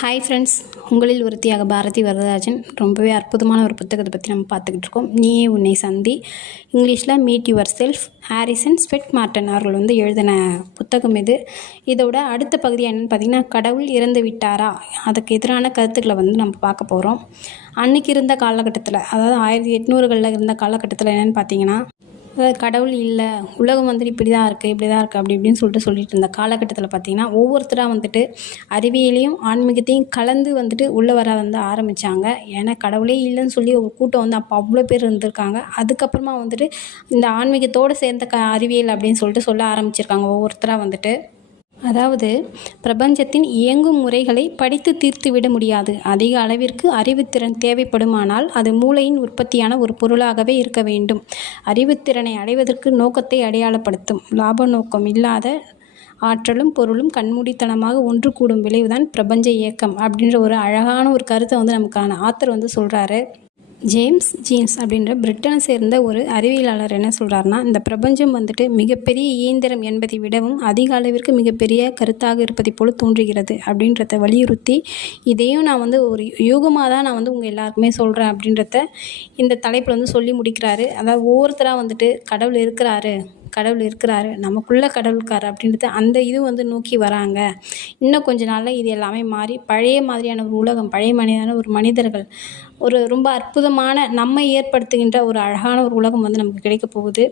Hi friends, உங்களில் ஒருத்தியாக பாரதி வரதராஜன். ரொம்பவே அற்புதமான ஒரு புத்தகத்தை பற்றி நம்ம பார்த்துக்கிட்டு இருக்கோம். நீயே உன்னை சந்தி, இங்கிலீஷில் meet yourself. Harrison Swett Marden அவர்கள் எழுதின புத்தகம் இது. இதோட அடுத்த பகுதி என்னென்னு பார்த்திங்கன்னா, கடவுள் இறந்து விட்டாரா, அதுக்கு எதிரான கருத்துக்களை நம்ம பார்க்க போகிறோம். அன்றைக்கி இருந்த காலகட்டத்தில், அதாவது 1800களில் இருந்த காலகட்டத்தில் என்னென்னு பார்த்தீங்கன்னா, கடவுள் இல்லை, உலகம் இப்படி தான் இருக்குது அப்படி இப்படின்னு சொல்லிட்டு இருந்த காலகட்டத்தில் பார்த்திங்கன்னா, ஒவ்வொருத்தராக அறிவியலையும் ஆன்மீகத்தையும் கலந்து உள்ளே வர ஆரம்பித்தாங்க. ஏன்னா கடவுளே இல்லைன்னு சொல்லி ஒரு கூட்டம் அப்போ அவ்வளோ பேர் இருந்திருக்காங்க. அதுக்கப்புறமா இந்த ஆன்மீகத்தோடு சேர்ந்த அறிவியல் அப்படின்னு சொல்ல ஆரம்பிச்சிருக்காங்க ஒவ்வொருத்தராக அதாவது பிரபஞ்சத்தின் இயங்கும் முறைகளை படித்து தீர்த்துவிட முடியாது. அதிக அளவிற்கு அறிவுத்திறன் தேவைப்படுமானால் அது மூளையின் உற்பத்தியான ஒரு பொருளாகவே இருக்க வேண்டும். அறிவுத்திறனை அடைவதற்கு நோக்கத்தை அடையாளப்படுத்தும். லாப நோக்கம் இல்லாத ஆற்றலும் பொருளும் கண்மூடித்தனமாக ஒன்று கூடும் விளைவுதான் பிரபஞ்ச இயக்கம் அப்படின்ற ஒரு அழகான ஒரு கருத்தை நமக்கான ஆத்தர் சொல்கிறாரு. ஜேம்ஸ் ஜீன்ஸ் அப்படின்ற பிரிட்டனை சேர்ந்த ஒரு அறிவியலாளர் என்ன சொல்கிறாருன்னா, இந்த பிரபஞ்சம் மிகப்பெரிய இயந்திரம் என்பதை விடவும் அதிக அளவிற்கு மிகப்பெரிய கருத்தாக இருப்பதை போல் தோன்றுகிறது அப்படின்றத வலியுறுத்தி, இதையும் நான் ஒரு யூகமாக தான் நான் உங்கள் எல்லாருக்குமே சொல்கிறேன் அப்படின்றத இந்த தலைப்பில் சொல்லி முடிக்கிறாரு. அதாவது ஒவ்வொருத்தராக கடவுள் இருக்கிறாரு, நமக்குள்ளே கடவுள் இருக்கார் அப்படின்றது அந்த இது நோக்கி வராங்க. இன்னும் கொஞ்ச நாளில் இது எல்லாமே மாறி பழைய மாதிரியான ஒரு உலகம், பழைய மாதிரியான ஒரு மனிதர்கள், ஒரு ரொம்ப அற்புதமான நம்ம ஏற்படுத்துகின்ற ஒரு அழகான ஒரு உலகம் நமக்கு கிடைக்க போகுது.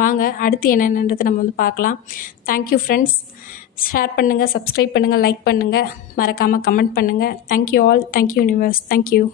வாங்க அடுத்து என்னென்னன்றதை நம்ம பார்க்கலாம். Thank you friends. ஷேர் பண்ணுங்கள், சப்ஸ்கிரைப் பண்ணுங்கள், லைக் பண்ணுங்கள், மறக்காமல் கமெண்ட் பண்ணுங்கள். Thank you all. Thank you universe. Thank you.